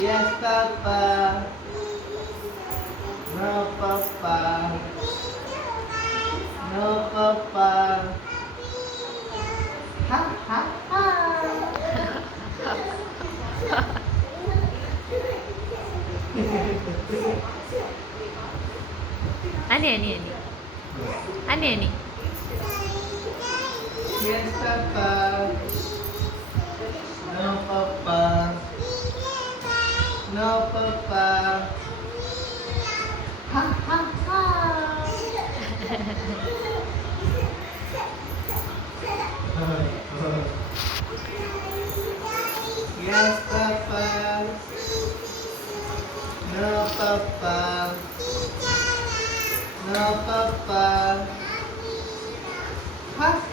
Yes, Papa. No, Papa. No, Papa. Ha, ha, ha. Ani. Ani. Yes, Papa. No, Papa. No, Papa. Ha, ha, ha. Yes,